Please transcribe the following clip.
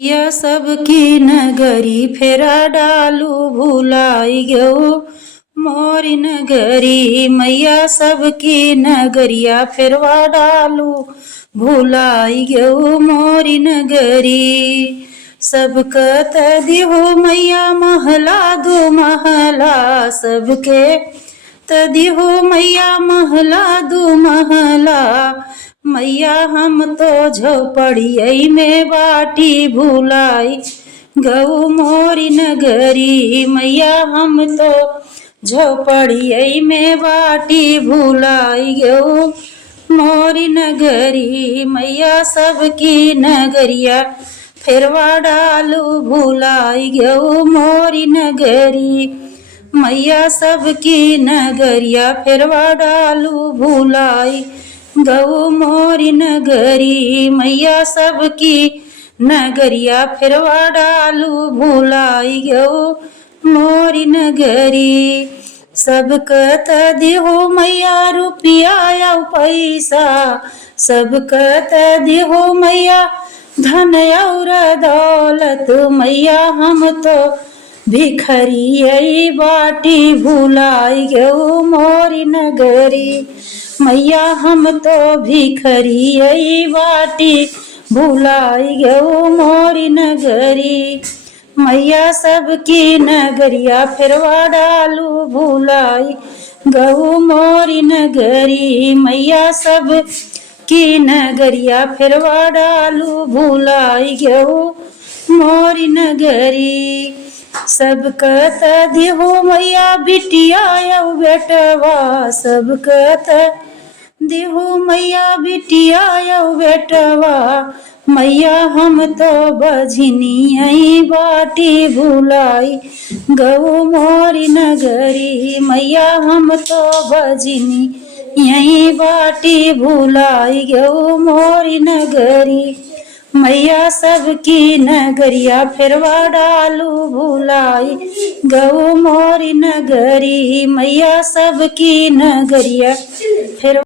या सबकी नगरी फेरा डालू भुलाई गयो मोरी नगरी मैया सबकी नगरिया फेरवा डालू भुलाई गयो मोरी नगरी। सबके तदिहो मैया महला दो महला सबके तदिहो मैया महला दो महला। मैया हम तो झोपड़ियै में बाटी भुलाई गऊ मोरी नगरी। मैया हम तो झोपड़ियै में बाटी भुलाई गऊ मोरी नगरी। मैया सबकी नगरिया फेरवा डालू भुलाई गऊ मोरी नगरी। मैया सबकी नगरिया फेरवा डालू भुलाई गऊ मोरी नगरी। मैया सबकी नगरिया फेरवा डालू भुलाई गऊ मोरी नगरी। सबके तदिहो मैया रुपया या पैसा सबके तदिहो मैया धन और दौलत। मैया हम तो भिखरियै बाटी भुलाई गऊ मोरी नगरी। मैया हम तो भिखरियै बाटी भुलाई गऊ मोरी नगरी। मैया सबकी नगरिया फेरवा डालू भुलाई गऊ मोरी नगरी। मैया सब की नगरिया फेरवा डालू भुलाई गऊ मोरी नगरी। सबके तदिहो मैया बिटिया या बेटवा सबके तदिहो मैया बिटिया या बेटवा। मैया हम तो बझनियै बाटी भुलाई गऊ मोरी नगरी। मैया हम तो बझनियै बाटी भुलाई गऊ मोरी नगरी। मैया सबकी नगरिया फेरवा डालू भुलाई गऊ मोरी नगरी। मैया सबकी नगरिया फेर